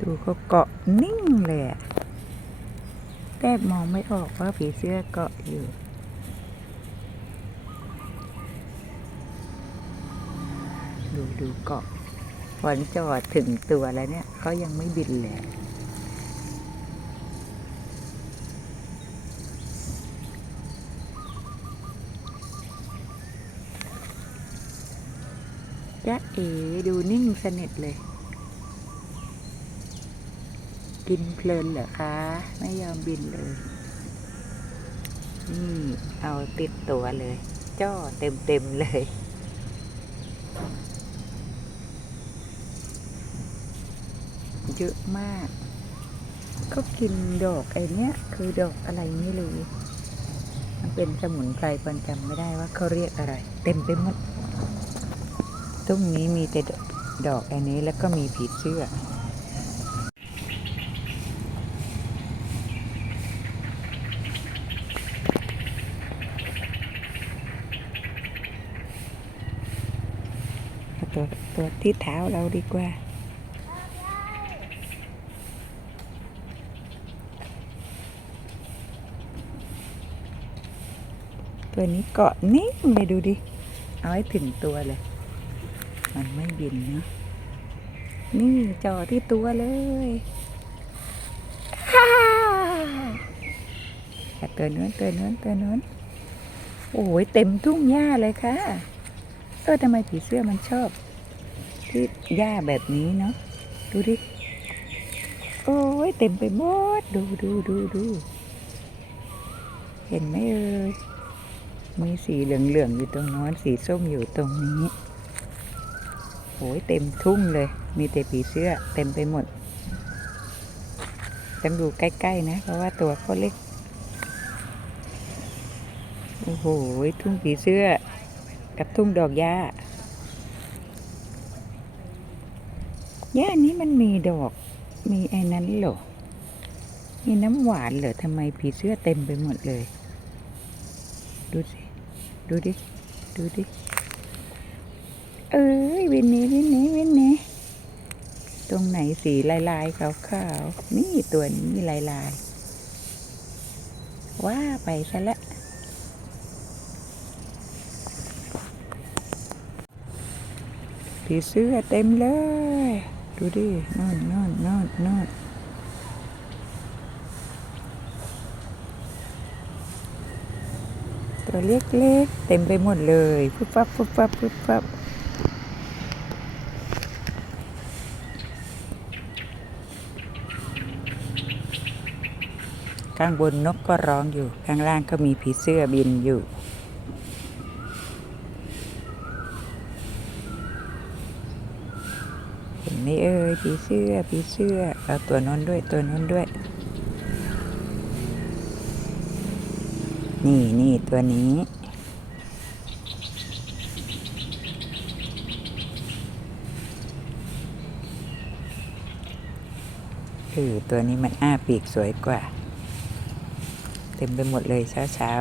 ดูเขาเกาะนิ่งเลยอะแทบมองไม่ออกว่าผีเสื้อเกาะอยู่ ดูดูเกาะพอนจอดถึงตัวแล้วเนี่ยเขายังไม่บินเลยจ๊ะเอ๋ดูนิ่งสนิทเลย กินเพลินเหรอคะ ไม่ยอมบินเลย นี่ เอาติดตัวเลย จ้อเต็มเต็มเลย เยอะมาก ก็กินดอกไอเนี้ย คือดอกอะไรไม่รู้ มันเป็นสมุนไพรปอนจำไม่ได้ว่าเขาเรียกอะไร เต็มไปหมด ตรงนี้มีแต่ดอกดอนนี้แล้วก็มีผีเสื้อ ตัวตัวที่เท้าเราดีกว่า ตัวนี้เกาะนิ่งเลยดูดิ เอาให้ถึงตัวเลย มันไม่บินเนาะนี่จอที่ตัวเลยฮ่าแต่ตัวนู้นตัวนู้นตัวนู้นโอ้ยเต็มทุ่งหญ้าเลยค่ะ เออทำไมผีเสื้อมันชอบ ที่หญ้าแบบนี้เนาะดูดิ โอ้ยเต็มไปหมด ดูดูดูดูเห็นไหมเอ่ยมีสีเหลืองๆอยู่ตรงน้นสีส้มอยู่ตรงนี้โอ้ยเต็มทุ่งเลย มีแต่ผีเสื้อเต็มไปหมดต้องดูใกล้ๆนะ เพราะว่าตัวเขาเล็ก โอ้โห ทุ่งผีเสื้อ กับทุ่งดอกหญ้า หญ้านี้มันมีดอก มีไอ้นั้นเหรอ มีน้ำหวานเหรอทำไมผีเสื้อเต็มไปหมดเลย ดูสิ ดูดิ ดูดิ เอ้ยวินนี้วินนี้วินนี้ ตรงไหนสีลายลายๆขาวๆนี่ตัวนี้ลายลายๆว่าไปซะและ้วผีเสื้อเต็มเลย ดูดินอนนอนนอนนอนตัวเล็กๆเต็มไปหมดเลยฟุบฟับฟุบฟับฟุบฟับข้างบนนกก็ร้องอยู่ ข้างล่างก็มีผีเสื้อบินอยู่ เห็น ไหมเอ่ยผีเสื้อผีเสื้อเอาตัวน้นด้วยตัวน้นด้วย นี่นี่ตัวนี้เออตัวนี้มันอ้าปีกสวยกว่า เต็มไปหมดเลยเช้าเช้า